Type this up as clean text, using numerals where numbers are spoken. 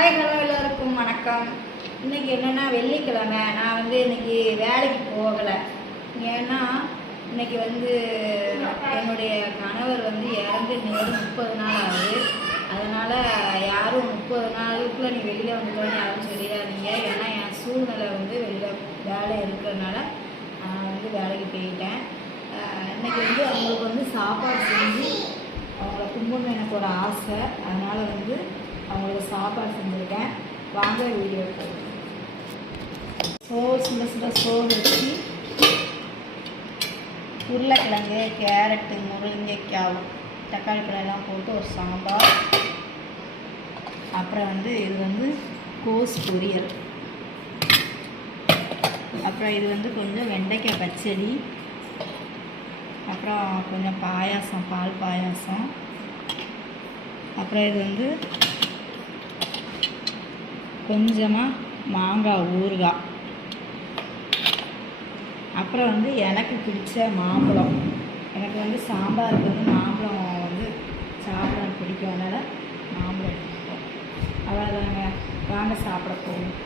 Hi hello எல்லாருக்கும் வணக்கம். இன்றைக்கி என்னென்னா வெள்ளிக்கிழமை. நான் இன்றைக்கி வேலைக்கு போகலை. ஏன்னா இன்றைக்கி என்னுடைய கணவர் இறந்து இன்னைக்கு 30 நாள் ஆகுது. அதனால் யாரும் 30 நாளுக்குள்ளே நீ வெளியில் வந்துட்டோன்னு யாரும் சொல்லிடாதீங்க. ஏன்னா என் சூழ்நிலை வெளியில் வேலை இருக்கிறதுனால நான் வேலைக்கு போயிட்டேன். இன்றைக்கி அவங்களுக்கு சாப்பாடு செஞ்சு அவங்கள கும்பிடணும் எனக்கு ஒரு ஆசை. அதனால் அவங்களுக்கு சாப்பாடு செஞ்சுருக்கேன். வாங்க வீடியோ சோறு வச்சு உருளைக்கிழங்கு, கேரட்டு, முருங்கைக்காய், தக்காளி பழம்லாம் போட்டு ஒரு சாம்பார். அப்புறம் இது கோஸ் பொரியல். அப்புறம் இது கொஞ்சம் வெண்டைக்காய் பச்சடி. அப்புறம் கொஞ்சம் பாயாசம், பால் பாயாசம். அப்புறம் இது கொஞ்சமாக மாங்காய் ஊறுகாய். அப்புறம் எனக்கு பிடிச்ச மாம்பழம். எனக்கு சாம்பாருக்கு மாம்பழம் சாப்பிட பிடிக்கும். அதனால் மாம்பழம் எடுத்துப்போம். அவ்வளோதாங்க. வாங்க சாப்பிட போகும்.